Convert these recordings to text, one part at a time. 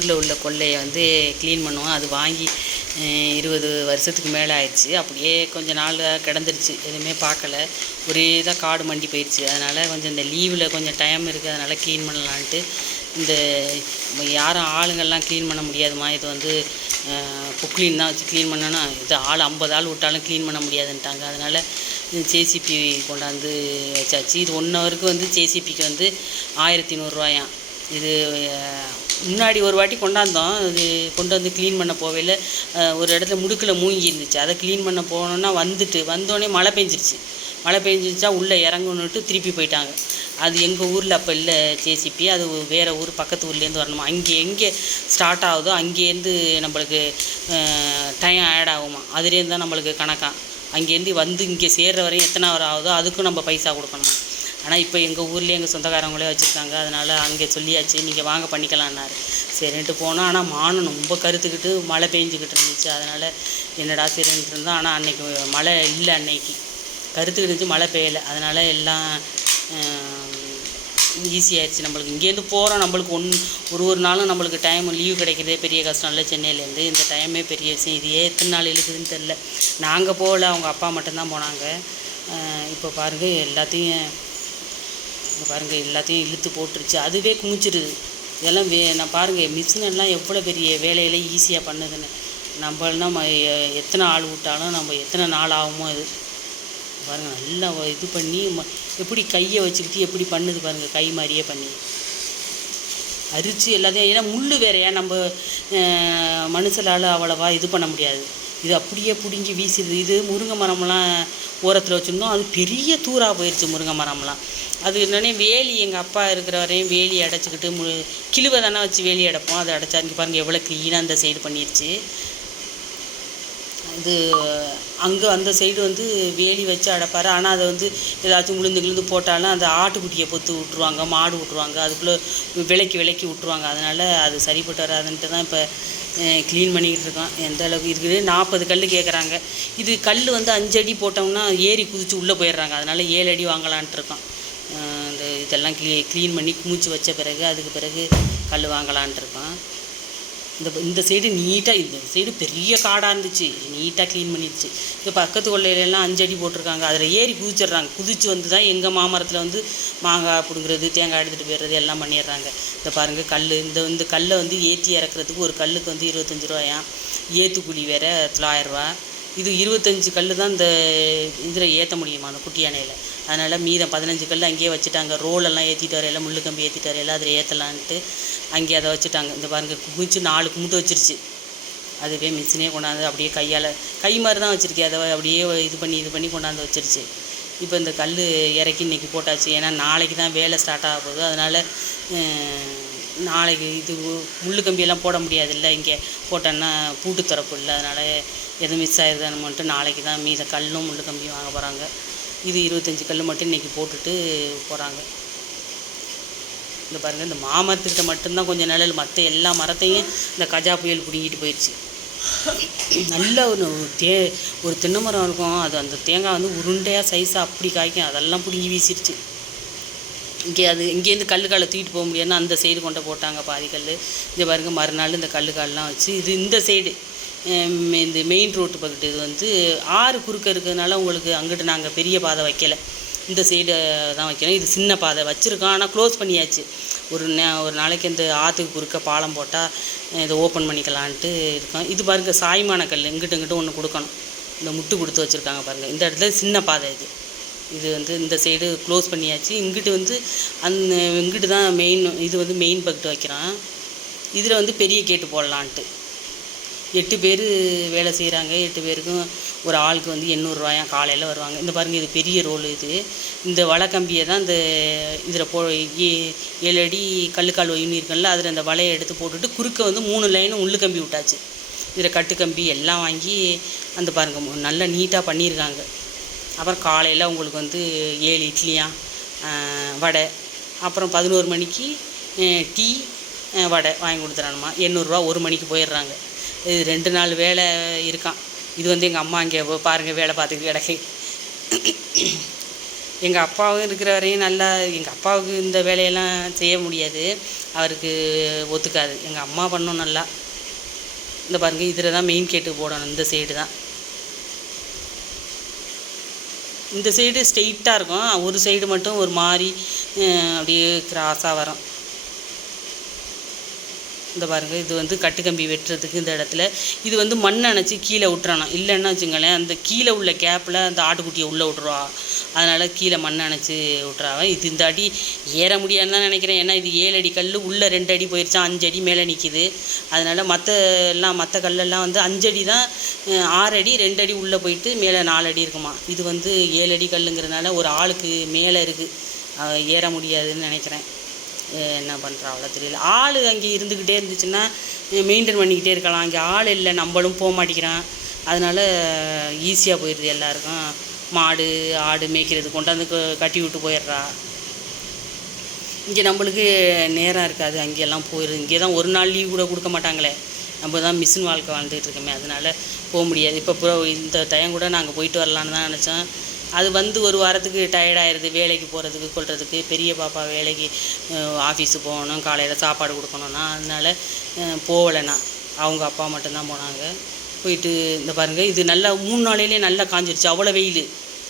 ஊரில் உள்ள கொல்லையை வந்து க்ளீன் பண்ணுவோம். அது வாங்கி 20 வருஷத்துக்கு மேலே ஆயிடுச்சு. அப்படியே கொஞ்சம் நாள் கிடந்துருச்சு, எதுவுமே பார்க்கல. ஒரே இதாக காடு மண்டி போயிடுச்சு. அதனால் கொஞ்சம் இந்த லீவில் கொஞ்சம் டைம் இருக்குது, அதனால் க்ளீன் பண்ணலான்ட்டு. இந்த யாரும் ஆளுங்கள்லாம் க்ளீன் பண்ண முடியாதுமா, இது வந்து புக்லீன் தான் வச்சு க்ளீன் பண்ணோன்னா, இது 50 ஆள் விட்டாலும் க்ளீன் பண்ண முடியாதுன்ட்டாங்க. அதனால் ஜேசிபி கொண்டாந்து வச்சாச்சு. இது 1 ஹவருக்கு வந்து ஜேசிபிக்கு வந்து 1100 ரூபாயாம். இது முன்னாடி ஒரு வாட்டி கொண்டாந்தோம். இது கொண்டு வந்து க்ளீன் பண்ண போவையில் ஒரு இடத்துல முடுக்கில் மூங்கி இருந்துச்சு. அதை க்ளீன் பண்ண போனோன்னா வந்தோடனே மழை பெஞ்சிருச்சா உள்ளே இறங்கணுன்ட்டு திருப்பி போயிட்டாங்க. அது எங்கள் ஊரில் அப்போ இல்லை ஜேசிபி, அது வேறு ஊர் பக்கத்து ஊர்லேருந்து வரணுமா. எங்கே ஸ்டார்ட் ஆகுதோ அங்கேருந்து நம்மளுக்கு டைம் ஆட் ஆகுமா, அதுலேருந்து தான் நம்மளுக்கு கணக்காக. அங்கேருந்து வந்து இங்கே சேர்கிற வரையும் எத்தனை ஹவர் ஆகுதோ அதுக்கும் நம்ம பைசா கொடுக்கணுமா. ஆனால் இப்போ எங்கள் ஊர்லேயே எங்கள் சொந்தக்காரங்களே வச்சுருக்காங்க. அதனால் அங்கே சொல்லியாச்சு, நீங்கள் வாங்க பண்ணிக்கலான்னாரு. சரின்ட்டு போனோம். ஆனால் மானம் ரொம்ப கருத்துக்கிட்டு மழை பெஞ்சிக்கிட்டு இருந்துச்சு. அதனால் என்னடா சரின்ட்டு இருந்தோம். ஆனால் அன்றைக்கி மழை இல்லை, அன்னைக்கு கருத்துக்கிட்டு இருந்துச்சு, மழை பெய்யலை. அதனால் எல்லாம் ஈஸியாகிடுச்சு நம்மளுக்கு. இங்கேருந்து போகிறோம், நம்மளுக்கு ஒரு நாளும் நம்மளுக்கு டைம் லீவு கிடைக்கிறதே பெரிய கஷ்டம் இல்லை. சென்னையிலேருந்து இந்த டைமே பெரிய விஷயம். இது எத்தனை நாள் இழுக்குதுன்னு தெரில. நாங்கள் போகல, அவங்க அப்பா மட்டும்தான் போனாங்க. இப்போ பாருங்கள் எல்லாத்தையும் இழுத்து போட்டுருச்சு. அதுவே குமிச்சிடுது. இதெல்லாம் நான் பாருங்கள் மிஷினெல்லாம் எவ்வளோ பெரிய வேலையெல்லாம் ஈஸியாக பண்ணுதுன்னு. நம்மளாம் எத்தனை ஆள் விட்டாலும் நம்ம எத்தனை நாள் ஆகுமோ அது பாருங்கள். நல்லா இது பண்ணி எப்படி கையை வச்சுக்கிட்டு எப்படி பண்ணுது பாருங்கள், கை மாதிரியே பண்ணி அரிச்சு எல்லாத்தையும். ஏன்னா முள் வேறையா, நம்ம மனுஷலால் அவ்வளவா இது பண்ண முடியாது. இது அப்படியே பிடுங்கி வீசிடுது. இது முருங்கை மரம்லாம் ஓரத்தில் வச்சுருந்தோம், அது பெரிய தூராக போயிடுச்சு முருங்கை மரம்லாம். அது என்னன்னே வேலி, எங்கள் அப்பா இருக்கிற வரையும் வேலி அடைச்சிக்கிட்டு கிழுவை தானே வச்சு வேலி அடைப்போம், அதை அடைச்சா இங்கே பாருங்கள் எவ்வளோ க்ளீனாக அந்த சைடு பண்ணிடுச்சு. இது அங்கே அந்த சைடு வந்து வேலி வச்சு அடைப்பார். ஆனால் அதை வந்து ஏதாச்சும் விழுந்து போட்டாலும் அந்த ஆட்டுக்குட்டியை பொத்து விட்ருவாங்க, மாடு விட்ருவாங்க, அதுக்குள்ளே விலக்கி விட்ருவாங்க. அதனால் அது சரிப்பட்டு வராதுன்ட்டு தான் இப்போ க்ளீன் பண்ணிக்கிட்டு இருக்கோம். எந்த அளவுக்கு இருக்குது 40 கல் கேட்குறாங்க. இது கல் வந்து 5 அடி போட்டோம்னா ஏறி குதித்து உள்ளே போயிடுறாங்க. அதனால் 7 அடி வாங்கலான்ட்டு இருக்கோம். இதெல்லாம் க்ளீன் பண்ணி குமிச்சு வச்ச பிறகு அதுக்கு பிறகு கல் வாங்கலான்ட்டு இருக்கோம். இந்த சைடு நீட்டாக, இந்த சைடு பெரிய காடாக இருந்துச்சு, நீட்டாக க்ளீன் பண்ணிடுச்சு. இப்போ பக்கத்து கொள்ளையிலெல்லாம் 5 அடி போட்டிருக்காங்க, அதில் ஏறி குதிச்சிடுறாங்க. குதிச்சு வந்து தான் எங்கள் மாமரத்தில் வந்து மாங்காய் பிடுங்குறது, தேங்காய் எடுத்துகிட்டு போயிடுறது எல்லாம் பண்ணிடுறாங்க. இந்த பாருங்கள் கல், இந்த கல்லை வந்து ஏற்றி இறக்குறதுக்கு ஒரு கல்லுக்கு வந்து 25 ரூபாயாம். ஏற்றுக்கூலி வேறு 900 ரூபா. இது 25 கல் தான் இந்த இதில் ஏற்ற முடியுமா, அந்த குட்டி யானையில். அதனால் மீதம் 15 கல் அங்கேயே வச்சுட்டாங்க. ரோலெல்லாம் ஏற்றிட்டு வரையில, முள்ளு கம்பி ஏற்றிட்டு வரையில அதில் ஏற்றலான்ட்டு அங்கேயே அதை வச்சுட்டாங்க. இந்த பாருங்கள் குமிச்சு 4 கும்பிட்டு வச்சிருச்சு. அதுவே மிஷினே கொண்டாந்து அப்படியே கை மாதிரி தான் வச்சுருக்கேன், அதை அப்படியே இது பண்ணி கொண்டாந்து வச்சிருச்சு. இப்போ இந்த கல் இறக்கி இன்றைக்கி போட்டாச்சு. ஏன்னா நாளைக்கு தான் வேலை ஸ்டார்ட் ஆக போகுது. அதனால் நாளைக்கு இது முள்ளு கம்பியெல்லாம் போட முடியாதுல்ல, இங்கே போட்டோன்னா பூட்டு திறப்பு இல்லை. அதனால் எதுவும் மிஸ் ஆயிடுதுன்னு மட்டும் நாளைக்கு தான் மீத கல்லும் முள்ளு கம்பியும் வாங்க போகிறாங்க. இது 25 கல் மட்டும் இன்றைக்கி போட்டுட்டு போகிறாங்க. இந்த பாருங்கள், இந்த மாமரத்துக்கிட்ட மட்டும்தான் கொஞ்சம் நிழல், மற்ற எல்லா மரத்தையும் இந்த கஜா புயல் பிடுங்கிட்டு போயிடுச்சு. நல்ல ஒரு தென்னை மரம் இருக்கும், அது அந்த தேங்காய் வந்து உருண்டையாக சைஸாக அப்படி காய்க்கும், அதெல்லாம் பிடுங்கி வீசிடுச்சு. இங்கேருந்து கல்லுக்காலை தூக்கிட்டு போக முடியாதுன்னு அந்த சைடு கொண்டு போட்டாங்க பாதி கல். இந்த பாருங்கள் மறுநாள் இந்த கல்லுக்காலெலாம் வச்சு இது இந்த சைடு இந்த மெயின் ரோட்டு பக்கத்து இது வந்து ஆறு குறுக்க இருக்கிறதுனால உங்களுக்கு அங்கிட்டு நாங்கள் பெரிய பாதை வைக்கலை, இந்த சைடு தான் வைக்கணும். இது சின்ன பாதை வச்சுருக்கோம், ஆனால் க்ளோஸ் பண்ணியாச்சு. ஒரு நாளைக்கு இந்த ஆற்றுக்கு குறுக்க பாலம் போட்டால் இதை ஓப்பன் பண்ணிக்கலான்ட்டு இருக்கோம். இது பாருங்கள் சாய்மான கல், இங்கிட்டு ஒன்று கொடுக்கணும். இந்த முட்டு கொடுத்து வச்சுருக்காங்க பாருங்கள். இந்த இடத்துல சின்ன பாதை இது வந்து இந்த சைடு க்ளோஸ் பண்ணியாச்சு. இங்கிட்டு வந்து இங்கிட்டு தான் இது வந்து மெயின் பக்கெட்டு வைக்கிறோம். இதில் வந்து பெரிய கேட்டு போடலான்ட்டு 8 பேர் வேலை செய்கிறாங்க. 8 பேருக்கும் ஒரு ஆளுக்கு வந்து 800 ரூபாயாம். காலையில் வருவாங்க. இந்த பாருங்கள் இது பெரிய ரோல். இந்த வலைக்கம்பியை தான் இந்த இதில் 7 அடி கல்லுக்கால் ஒயின்னு இருக்குல்ல, அதில் அந்த வலையை எடுத்து போட்டுட்டு குறுக்க வந்து 3 லைனும் உள்ளு கம்பி விட்டாச்சு. இதில் கட்டுக்கம்பி எல்லாம் வாங்கி அந்த பாருங்கள் நல்லா நீட்டாக பண்ணியிருக்காங்க. அப்புறம் காலையில் உங்களுக்கு வந்து 7 இட்லியாம் வடை, அப்புறம் 11 மணிக்கு டீ வடை வாங்கி கொடுத்துறானுமா. 800 ரூபா 1 மணிக்கு போயிடுறாங்க. இது 2 நாள் வேலை இருக்கான். இது வந்து எங்கள் அம்மா இங்கே பாருங்கள் வேலை பார்த்துக்கிட்டு கிடக்கு. எங்கள் அப்பாவும் இருக்கிற வரையும் நல்லா, எங்கள் அப்பாவுக்கு இந்த வேலையெல்லாம் செய்ய முடியாது, அவருக்கு ஒத்துக்காது. எங்கள் அம்மா பண்ணும் நல்லா. இந்த பாருங்கள், இதில் தான் மெயின் கேட்டு போடணும். இந்த சைடு தான், இந்த சைடு ஸ்ட்ரெயிட்டாக இருக்கும், ஒரு சைடு மட்டும் ஒரு மாதிரி அப்படியே கிராஸாக வரும். இந்த பாருங்கள், இது வந்து கட்டுக்கம்பி வெட்டுறதுக்கு இந்த இடத்துல இது வந்து மண் அணைச்சி கீழே விட்டுறணும். இல்லைன்னா வச்சுங்களேன், அந்த கீழே உள்ள கேப்பில் அந்த ஆட்டுக்குட்டியை உள்ளே விட்ருவா. அதனால் கீழே மண் அணைச்சி விட்றாவ. இது இந்த அடி ஏற முடியாதுன்னு தான் நினைக்கிறேன். ஏன்னா இது 7 அடி கல், உள்ளே 2 அடி போயிடுச்சா, 5 அடி மேலே நிற்கிது. அதனால் மற்ற கல்லெல்லாம் வந்து 5 அடி தான், 6 அடி 2 அடி உள்ளே போயிட்டு மேலே 4 அடி இருக்குமா. இது வந்து 7 அடி கல்லுங்கிறதுனால ஒரு ஆளுக்கு மேலே இருக்குது, ஏற முடியாதுன்னு நினைக்கிறேன். என்ன பண்ணுறா அவ்வளோ தெரியல. ஆள் அங்கே இருந்துக்கிட்டே இருந்துச்சுன்னா மெயின்டைன் பண்ணிக்கிட்டே இருக்கலாம். அங்கே ஆள் இல்லை, நம்மளும் போக மாட்டேங்கிறான். அதனால் ஈஸியாக போயிடுது எல்லாருக்கும். மாடு ஆடு மேய்க்கிறது கொண்டாந்து கட்டி விட்டு போயிடுறா. இங்கே நம்மளுக்கு நேரம் இருக்காது, அங்கெல்லாம் போயிடுது. இங்கே தான் ஒரு நாள் லீவ் கூட கொடுக்க மாட்டாங்களே. நம்ம தான் மிஷின் வாழ்க்கை வாழ்ந்துகிட்டு இருக்கோமே, அதனால் போக முடியாது. இப்போ இந்த டைம் கூட நாங்கள் போயிட்டு வரலான்னு தான் நினச்சோம். அது வந்து ஒரு வாரத்துக்கு டயர்டாயிருது, வேலைக்கு போகிறதுக்கு கொள்றதுக்கு. பெரிய பாப்பா வேலைக்கு ஆஃபீஸுக்கு போகணும், காலையில் சாப்பாடு கொடுக்கணுன்னா, அதனால் போகலைண்ணா. அவங்க அப்பா மட்டும்தான் போனாங்க. போயிட்டு இந்த பாருங்கள், இது நல்லா 3 நாளையிலே நல்லா காஞ்சிருச்சு. அவ்வளோ வெயில்.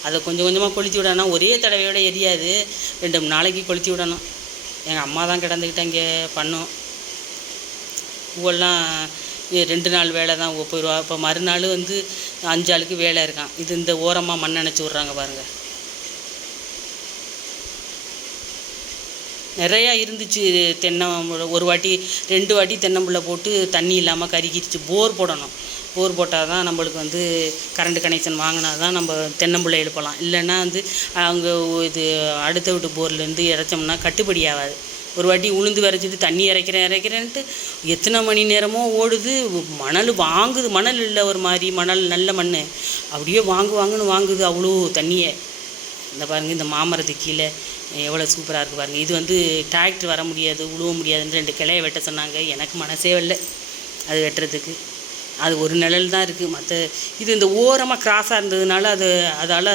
அதை கொஞ்சம் கொஞ்சமாக கொளுத்தி விடணும். ஒரே தடவையோட எரியாது, 2 நாளைக்கு கொளுத்தி விடணும். எங்கள் அம்மா தான் கிடந்துக்கிட்ட இங்கே பண்ணும். பூவெல்லாம் 2 நாள் வேலை தான் போயிடுவா. இப்போ மறுநாள் வந்து 5 ஆளுக்கு வேலை இருக்கான். இது இந்த ஓரமாக மண் அணைச்சி விட்றாங்க பாருங்கள். நிறையா இருந்துச்சு தென்னை. ஒரு வாட்டி 2 வாட்டி தென்னம்பிள்ளை போட்டு தண்ணி இல்லாமல் கருகிருச்சு. போர் போடணும். போர் போட்டால் தான் நம்மளுக்கு வந்து கரண்ட் கனெக்ஷன் வாங்கினா தான் நம்ம தென்னம்பிள்ளை எழுப்பலாம். இல்லைன்னா வந்து அவங்க இது அடுத்த வீட்டு போர்லேருந்து இறைச்சோம்னா கட்டுப்படி ஆகாது. ஒரு வாட்டி உளுந்து விரைச்சிட்டு தண்ணி இறைக்கிறேன்ட்டு எத்தனை மணி நேரமோ ஓடுது. மணல் வாங்குது, மணல் இல்லை, ஒரு மாதிரி மணல், நல்ல மண் அப்படியே வாங்குன்னு வாங்குது அவ்வளோ தண்ணியை. இந்த பாருங்கள், இந்த மாமரத்துக்கு கீழே எவ்வளோ சூப்பராக இருக்குது பாருங்கள். இது வந்து டிராக்டர் வர முடியாது, உழுவ முடியாதுன்னு 2 கிளையை வெட்ட சொன்னாங்க. எனக்கு மனசே இல்லை அது வெட்டுறதுக்கு. அது ஒரு நிழல் தான் இருக்குது. இது இந்த ஓரமாக கிராஸாக இருந்ததுனால அதால்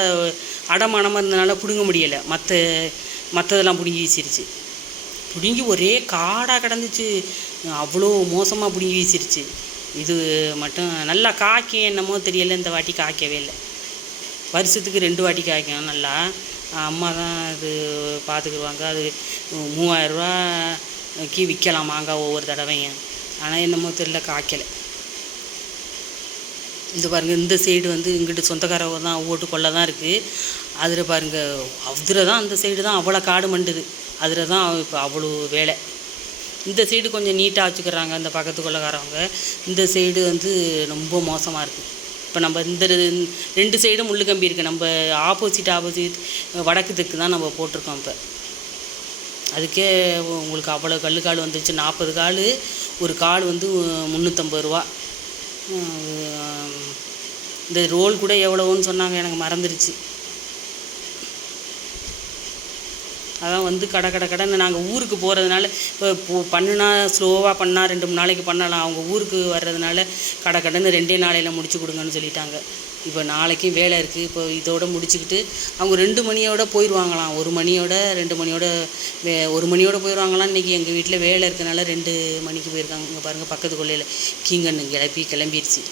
அடமானமாக இருந்ததுனால பிடுங்க முடியலை. மற்றதெல்லாம் பிடுங்கி வீசிருச்சு. பிடுங்கி ஒரே காடாக கிடந்துச்சு. அவ்வளோ மோசமாக பிடுங்கி வீசிருச்சு. இது மட்டும் நல்லா காய்க்கும் என்னமோ தெரியலை, இந்த வாட்டி காய்க்கவே இல்லை. வருஷத்துக்கு 2 வாட்டி காய்க்கும் நல்லா. அம்மா தான் அது பார்த்துக்குருவாங்க. அது 3000 ரூபாய்க்கு விற்கலாம் மாங்காய் ஒவ்வொரு தடவையும். ஆனால் என்னமோ தெரியல, காய்க்கலை. இந்த பாருங்கள், இந்த சைடு வந்து இங்கிட்டு சொந்தக்காரவங்க தான் ஓட்டு கொள்ள தான் இருக்குது. அதில் பாருங்கள், அதில் தான் அந்த சைடு தான் அவ்வளோ காடு மண்டுது. அதில் தான் இப்போ அவ்வளோ வேலை. இந்த சைடு கொஞ்சம் நீட்டாக வச்சுக்கிறாங்க அந்த பக்கத்து கொள்ளக்காரவங்க. இந்த சைடு வந்து ரொம்ப மோசமாக இருக்குது. இப்போ நம்ம இந்த 2 சைடும் முள்ளு கம்பி இருக்குது. நம்ம ஆப்போசிட் வடக்கு தெற்கு தான் நம்ம போட்டிருக்கோம். இப்போ அதுக்கே உங்களுக்கு அவ்வளோ கால் வந்துச்சு. 40 கால். ஒரு கால் வந்து 350 ரூபா. இந்த ரோல் கூட எவ்வளோன்னு சொன்னாங்க, எனக்கு மறந்துடுச்சு. அதான் வந்து கடைன்னு நாங்கள் ஊருக்கு போகிறதுனால இப்போ பண்ணுனா ஸ்லோவாக பண்ணால் 2-3 நாளைக்கு பண்ணலாம். அவங்க ஊருக்கு வர்றதுனால கடைன்னு 2 நாளையில் முடிச்சு கொடுங்கன்னு சொல்லிட்டாங்க. இப்போ நாளைக்கும் வேலை இருக்குது. இப்போ இதோடு முடிச்சுக்கிட்டு அவங்க 2 மணியோட போயிடுவாங்களாம். 1 மணியோட 2 மணியோட 1 மணியோட போயிடுவாங்களாம். இன்றைக்கி எங்கள் வீட்டில் வேலை இருக்கிறதுனால 2 மணிக்கு போயிருக்காங்க. இங்கே பாருங்கள், பக்கத்து கொள்ளையில் கீங்கன்னு கிளம்பிடுச்சு.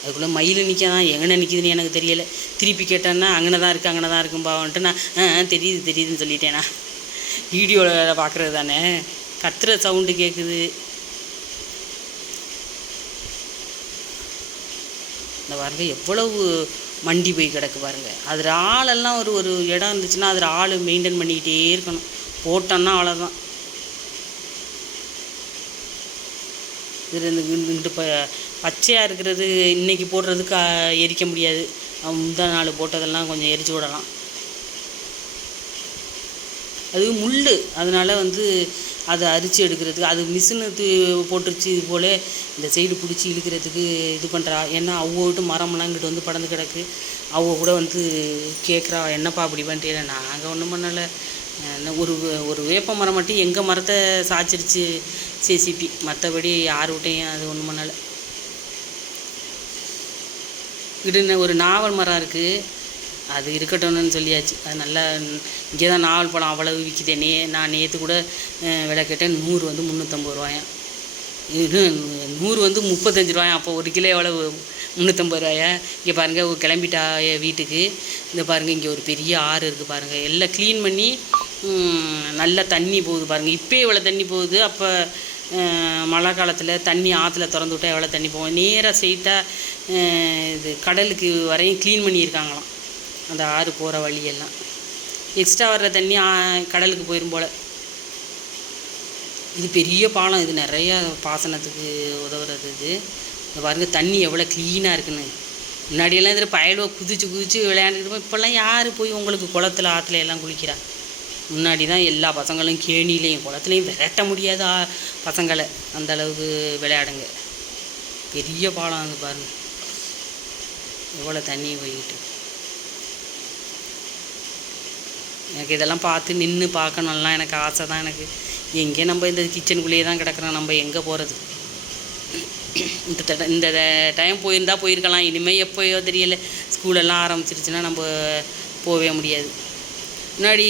அதுக்குள்ளே மயில் நிற்காதான், எங்கே நிற்கிதுன்னு எனக்கு தெரியலை. திருப்பி கேட்டேன்னா அங்கே தான் இருக்கும்பாவன்ட்டு நான் தெரியுதுன்னு சொல்லிட்டேனா. வீடியோவில் பார்க்குறது தானே, கத்துற சவுண்டு கேட்குது. இந்த பாருங்க எவ்வளவு மண்டி போய் கிடக்கு பாருங்கள். அதில் ஆளெல்லாம் ஒரு இடம் இருந்துச்சுன்னா அதில் ஆள் மெயின்டைன் பண்ணிக்கிட்டே இருக்கணும். போட்டோன்னா அவ்வளோதான். இது இங்கிட்டு இப்போ பச்சையாக இருக்கிறது இன்றைக்கி போடுறதுக்கு எரிக்க முடியாது. முந்தா நாள் போட்டதெல்லாம் கொஞ்சம் எரிச்சு விடலாம். அது முள், அதனால் வந்து அதை அரிச்சு எடுக்கிறதுக்கு அது மிஷினு போட்டுருச்சு. இது போல் இந்த சைடு பிடிச்சி இழுக்கிறதுக்கு இது பண்ணுறா. ஏன்னா அவ்வளோட்டு மரம்லாம் இங்கிட்டு வந்து படந்து கிடக்கு. அவங்க கூட வந்து கேட்குறா, என்னப்பா அப்படி பண்ணிட்டே. நாங்கள் ஒன்றும் பண்ணலை. ஒரு வேப்ப மரம் மட்டும் எங்கள் மரத்தை சாய்ச்சிருச்சு ஜேசிபி. மற்றபடி யார் விட்டையும் அது ஒன்றும் பண்ணலை. இங்கிட்டு ஒரு நாவல் மரம் இருக்குது. அது இருக்கட்டும்னு சொல்லியாச்சு. அது நல்லா இங்கே தான் நாவல் பழம் அவ்வளவு விற்கிதே. நான் நேற்று கூட விலை கேட்டேன். 100 வந்து 350 ரூபாயாம். இது 100 வந்து 35 ரூபாயாம். அப்போ 1 கிலோ எவ்வளவு? 350 ரூபாயா? இங்கே பாருங்கள் கிளம்பிட்டா வீட்டுக்கு. இந்த பாருங்கள் இங்கே ஒரு பெரிய ஆறு இருக்குது பாருங்கள். எல்லாம் க்ளீன் பண்ணி நல்லா தண்ணி போகுது பாருங்கள். இப்போ இவ்வளோ தண்ணி போகுது. அப்போ மழை காலத்தில் தண்ணி ஆற்றுல திறந்து விட்டால் எவ்வளோ தண்ணி போகும். நேராக ஸ்ட்ரெயிட்டாக இது கடலுக்கு வரையும் க்ளீன் பண்ணியிருக்காங்களாம். அந்த ஆறு போகிற வழியெல்லாம் எக்ஸ்ட்ரா வர்ற தண்ணி கடலுக்கு போயிடும் போல். இது பெரிய பாலம். இது நிறையா பாசனத்துக்கு உதவுறது. இது பாருங்கள் தண்ணி எவ்வளோ க்ளீனாக இருக்குன்னு. முன்னாடியெல்லாம் இதில் பயலுவை குதிச்சு விளையாண்டுக்கிட்டு இப்போல்லாம் யார் போய் உங்களுக்கு குளத்துல ஆற்றுல எல்லாம் குளிக்கிறா? முன்னாடி தான் எல்லா பசங்களும் கேணிலையும் குளத்துலையும் விரட்ட முடியாத பசங்களை அந்த அளவுக்கு விளையாடுங்க. பெரிய பாலம் அது பாருங்கள் எவ்வளோ தண்ணி போய்கிட்டு. எனக்கு இதெல்லாம் பார்த்து நின்று பார்க்கணும்லாம் எனக்கு ஆசை தான். எனக்கு எங்கே நம்ம இந்த கிச்சனுக்குள்ளேயே தான் கிடக்குறோம். நம்ம எங்கே போகிறது? இந்த டைம் போயிருக்கலாம். இனிமேல் எப்போயோ தெரியலை. ஸ்கூலெல்லாம் ஆரம்பிச்சிருச்சுன்னா நம்ம போகவே முடியாது. முன்னாடி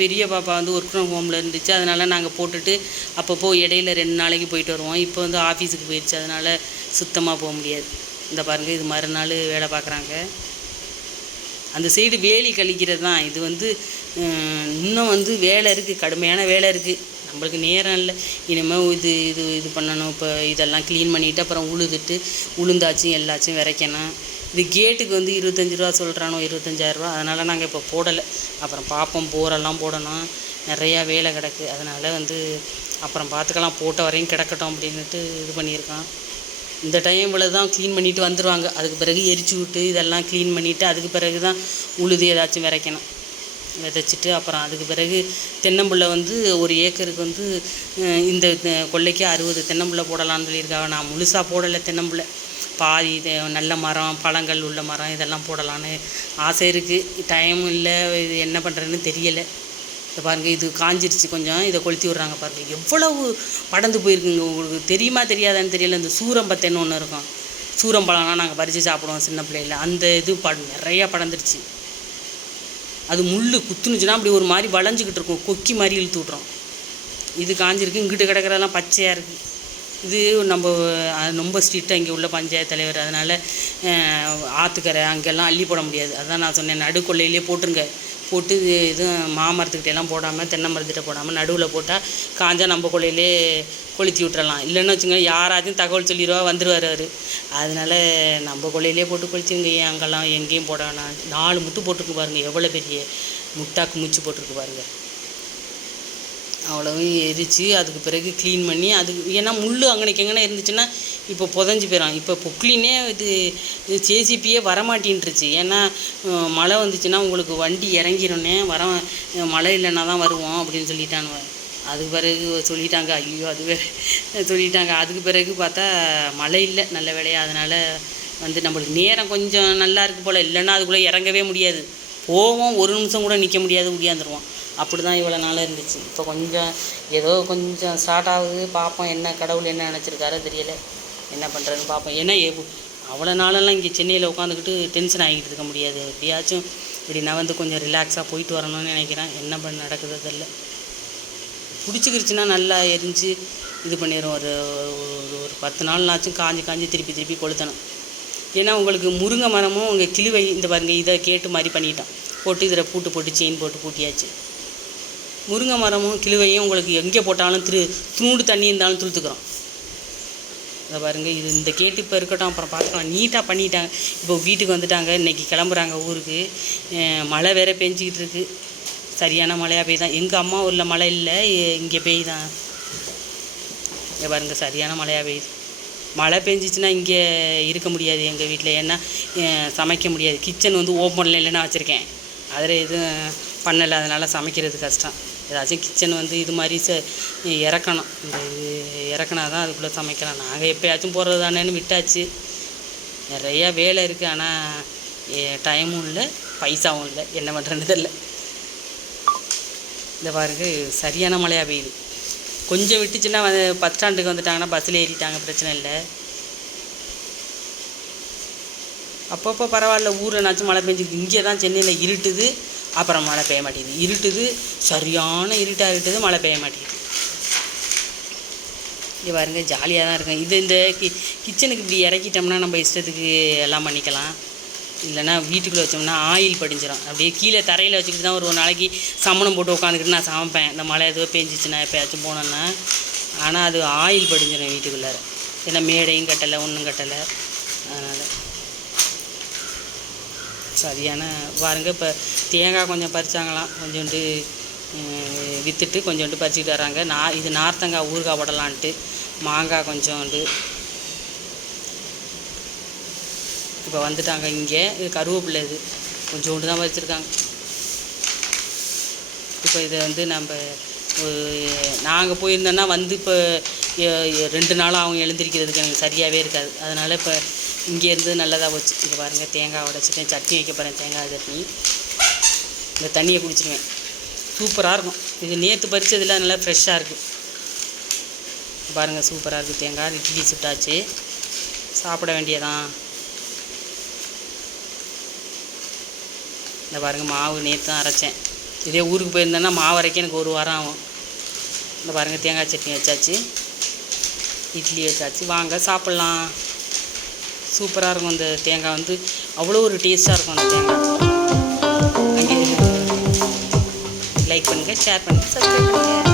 பெரிய பாப்பா வந்து ஒர்க் ஃப்ரம் ஹோமில் இருந்துச்சு. அதனால் நாங்கள் போட்டுட்டு அப்பப்போ இடையில 2 நாளைக்கு போயிட்டு வருவோம். இப்போ வந்து ஆஃபீஸுக்கு போயிடுச்சு. அதனால் சுத்தமாக போக முடியாது. இந்த பாருங்கள் இது மறுநாள் வேலை பார்க்குறாங்க. அந்த சைடு வேலி கழிக்கிறது தான். இது வந்து இன்னும் வந்து வேலை இருக்குது, கடுமையான வேலை இருக்குது. நம்மளுக்கு நேரம் இல்லை. இனிமேல் இது பண்ணணும். இப்போ இதெல்லாம் க்ளீன் பண்ணிவிட்டு அப்புறம் உளுந்தாச்சும் எல்லாச்சும் விரைக்கணும். இது கேட்டுக்கு வந்து 25 ரூபா சொல்கிறானோ, 25,000 ரூபா. அதனால் நாங்கள் இப்போ போடலை. அப்புறம் பார்ப்போம். போரெல்லாம் போடணும். நிறையா வேலை கிடக்கு. அதனால் வந்து அப்புறம் பார்த்துக்கலாம். போட்ட வரையும் கிடக்கட்டும் அப்படின்ட்டு இது பண்ணியிருக்கான். இந்த டைமில் தான் க்ளீன் பண்ணிவிட்டு வந்துடுவாங்க. அதுக்கு பிறகு எரிச்சு விட்டு இதெல்லாம் க்ளீன் பண்ணிவிட்டு அதுக்கு பிறகு தான் உழுது ஏதாச்சும் விதைக்கணும். விதைச்சிட்டு அப்புறம் அதுக்கு பிறகு தென்னம்பிள்ளை வந்து 1 ஏக்கருக்கு வந்து இந்த கொல்லைக்கு 60 தென்னம்பிள்ளை போடலான்னு சொல்லியிருக்காங்க. நான் முழுசாக போடலை. தென்னம்பிள்ளை பாதி நல்ல மரம், பழங்கள் உள்ள மரம் இதெல்லாம் போடலான்னு ஆசை இருக்குது. டைமும் இல்லை. இது என்ன பண்ணுறதுன்னு தெரியலை. இதை பாருங்கள் இது காஞ்சிருச்சு கொஞ்சம். இதை கொளுத்தி விட்றாங்க பாருங்கள். எவ்வளவு படந்து போயிருக்குங்க. உங்களுக்கு தெரியுமா தெரியாதான்னு தெரியல. இந்த சூரம்பத்தைன்னு ஒன்று இருக்கும். சூரம்பழம்லாம் நாங்கள் பறித்து சாப்பிடுவோம் சின்ன பிள்ளையில். அந்த இது நிறையா படந்துருச்சு. அது முள் குத்துனுச்சுன்னா அப்படி ஒரு மாதிரி வளைஞ்சிக்கிட்டு இருக்கும். கொக்கி மாதிரி இழுத்து விட்றோம். இது காஞ்சிருக்கு. இங்கிட்டு கிடக்கிறதெல்லாம் பச்சையாக இருக்குது. இது நம்ம ரொம்ப ஸ்ட்ரிக்டாக இங்கே உள்ள பஞ்சாயத்து தலைவர். அதனால் ஆற்றுக்கரை அங்கெல்லாம் அள்ளி போட முடியாது. அதான் நான் சொன்னேன் நடுக்கொள்ளையிலே போட்டுருங்க. போட்டு இது மாமரத்துக்கிட்ட எல்லாம் போடாமல் தென்னை மரத்துக்கிட்ட போடாமல் நடுவில் போட்டால் காஞ்சா நம்ம கொள்ளையிலே கொளுத்தி விட்டுறலாம். இல்லைன்னு வச்சுங்க யாராச்சும் தகவல் சொல்லிடுவா வந்துடுவார் அவர். அதனால் நம்ம கொள்ளையிலே போட்டு கொளுத்திங்க. அங்கெல்லாம் எங்கேயும் போட வேணாம். 4 முட்டு போட்டிருக்கு பாருங்கள். எவ்வளோ பெரிய முட்டாக்கு மூச்சு போட்டிருக்கு பாருங்கள். அவ்வளவும் எரித்து அதுக்கு பிறகு க்ளீன் பண்ணி அதுக்கு ஏன்னா முள் அங்கனைக்கு எங்கன்னா இருந்துச்சுன்னா இப்போ புதஞ்சி போயிடும். இப்போ பொக்லினே இது ஜேசிபியே வரமாட்டின்ட்டுருச்சு. ஏன்னா மழை வந்துச்சுன்னா உங்களுக்கு வண்டி இறங்கிடனே மழை இல்லைன்னா தான் வருவோம் அப்படின்னு சொல்லிட்டானுவ. அதுக்கு பிறகு சொல்லிட்டாங்க. ஐயோ அது வேறு சொல்லிட்டாங்க. அதுக்கு பிறகு பார்த்தா மழை இல்லை நல்ல வேலையாக. அதனால் வந்து நம்மளுக்கு நேரம் கொஞ்சம் நல்லா இருக்குது போல். இல்லைன்னா அதுக்குள்ளே இறங்கவே முடியாது. போவோம் 1 நிமிஷம் கூட நிற்க முடியாது. முடியாந்துருவோம். அப்படி தான் இவ்வளோ நாளாக இருந்துச்சு. இப்போ கொஞ்சம் ஸ்டார்ட் ஆகுது. பார்ப்போம் என்ன கடவுள் என்ன நினச்சிருக்காரோ தெரியலை. என்ன பண்ணுறதுன்னு பார்ப்போம். ஏன்னா அவ்வளோ நாளெல்லாம் இங்கே சென்னையில் உட்காந்துக்கிட்டு டென்ஷன் ஆகிக்கிட்டு இருக்க முடியாது. எப்படியாச்சும் இப்படி நான் வந்து கொஞ்சம் ரிலாக்ஸாக போயிட்டு வரணும்னு நினைக்கிறேன். என்ன நடக்குது தெரியல. பிடிச்சிக்கிருச்சுன்னா நல்லா எரிஞ்சு இது பண்ணிடும். ஒரு 10 நாள்னாச்சும் காஞ்சி திருப்பி கொளுத்தணும். ஏன்னா உங்களுக்கு முருங்கை மரமும் உங்கள் கிளிவை இந்த பாருங்கள் இதை கேட்டு மாதிரி பண்ணிட்டோம். போட்டு இதில் பூட்டு போட்டு செயின் போட்டு பூட்டியாச்சு. முருங்கை மரமும் கிளுவையும் உங்களுக்கு எங்கே போட்டாலும் துணூடு தண்ணி இருந்தாலும் துளுத்துக்கிறோம். இதை பாருங்கள் இது இந்த கேட்டு இப்போ இருக்கட்டும். அப்புறம் பார்த்துக்கலாம். நீட்டாக பண்ணிட்டாங்க. இப்போ வீட்டுக்கு வந்துட்டாங்க. இன்றைக்கி கிளம்புறாங்க ஊருக்கு. மழை வேறு பெஞ்சிக்கிட்டு இருக்குது. சரியான மழையாக பெய்தான். எங்கள் அம்மா ஊரில் மழை இல்லை, இங்கே பெய்தான். இதை பாருங்கள் சரியான மழையாக பெய்யுது. மழை பெஞ்சிச்சின்னா இங்கே இருக்க முடியாது எங்கள் வீட்டில். ஏன்னா சமைக்க முடியாது. கிச்சன் வந்து ஓப்பனில் இல்லைன்னா வச்சுருக்கேன். அதில் எதுவும் பண்ணலை. அதனால் சமைக்கிறது கஷ்டம். ஏதாச்சும் கிச்சன் வந்து இது மாதிரி இறக்கணும். இந்த இது இறக்குனா தான் அதுக்குள்ளே சமைக்கலாம். நாங்கள் எப்போயாச்சும் போகிறது தானேன்னு விட்டாச்சு. நிறையா வேலை இருக்குது. ஆனால் டைமும் இல்லை, பைசாவும் இல்லை. என்ன பண்ணுறதுன்னு தெரியல. இந்த பாருங்க சரியான மழையாக பெய்யுது. கொஞ்சம் விட்டுச்சுன்னா பஸ் ஸ்டாண்டுக்கு வந்துட்டாங்கன்னா பஸ்ஸில் ஏறிட்டாங்க, பிரச்சனை இல்லை. அப்பப்போ பரவாயில்ல, ஊரெனாச்சும் மழை பெஞ்சிருக்கு. இங்கே தான் சென்னையில் இருட்டுது, அப்புறம் மழை பெய்ய மாட்டேங்குது. இருட்டுது, சரியான இருட்டாக இருட்டுது, மழை பெய்ய மாட்டேங்குது. இங்கே பாருங்க, ஜாலியாக தான் இருக்கும். இந்த கிச்சனுக்கு இப்படி இறக்கிட்டோம்னா நம்ம இஷ்டத்துக்கு எல்லாம் பண்ணிக்கலாம். இல்லைன்னா வீட்டுக்குள்ளே வச்சோம்னா ஆயில் படிஞ்சிடும். அப்படியே கீழே தரையில் வச்சுக்கிட்டு தான் ஒரு நாளைக்கு சமணம் போட்டு உட்காந்துக்கிட்டு நான் சமைப்பேன். இந்த மழை எதுவும் பெஞ்சிச்சுன்னா எப்போயாச்சும் போனோன்னா. ஆனால் அது ஆயில் படிஞ்சிடும் வீட்டுக்குள்ளார. ஏன்னா மேடையும் கட்டலை, ஒன்றும் கட்டலை. அதனால் சரியான பாருங்க. இப்போ தேங்காய் கொஞ்சம் பறிச்சாங்களாம், கொஞ்சோண்டு விற்றுட்டு கொஞ்சோண்டு பறிச்சுக்கிட்டு வராங்க. இது நார்த்தங்காய் ஊறுகாய் போடலான்ட்டு. மாங்காய் கொஞ்சோண்டு இப்போ வந்துட்டாங்க. இங்கே இது கருவேப்பிலை, இது கொஞ்சோண்டு தான் பறிச்சிருக்காங்க. இப்போ இதை வந்து நம்ம நாங்கள் போயிருந்தோன்னா வந்து இப்போ 2 நாள் அவங்க எழுந்திரிக்கிறதுக்கு எனக்கு சரியாகவே இருக்காது. அதனால் இப்போ இங்கேருந்து நல்லதாக போச்சு. இங்கே பாருங்கள், தேங்காய் உடைச்சிட்டேன், சட்னி வைக்க போகிறேன், தேங்காய் சட்னி. இந்த தண்ணியை குடிச்சிடுவேன், சூப்பராக இருக்கும். இது நேற்று பறிச்சதில் நல்லா ஃப்ரெஷ்ஷாக இருக்குது பாருங்கள், சூப்பராக இருக்குது. தேங்காய் இட்லி சுட்டாச்சு, சாப்பிட வேண்டியதான். இந்த பாருங்கள், மாவு நேற்று தான் அரைச்சேன். இதே ஊருக்கு போயிருந்தேன்னா மாவு அரைக்க எனக்கு 1 வாரம் ஆகும். இந்த பாருங்கள், தேங்காய் சட்னி வச்சாச்சு, இட்லி வச்சாச்சு. வாங்க சாப்பிட்லாம். சூப்பராக இருக்கும். இந்த தேங்காய் வந்து அவ்வளோ ஒரு டேஸ்ட்டாக இருக்கும். அந்த தேங்காய் அங்கே லைக் பண்ணுங்கள், ஷேர் பண்ணுங்கள், சப்ஸ்கிரைப் பண்ணுங்கள்.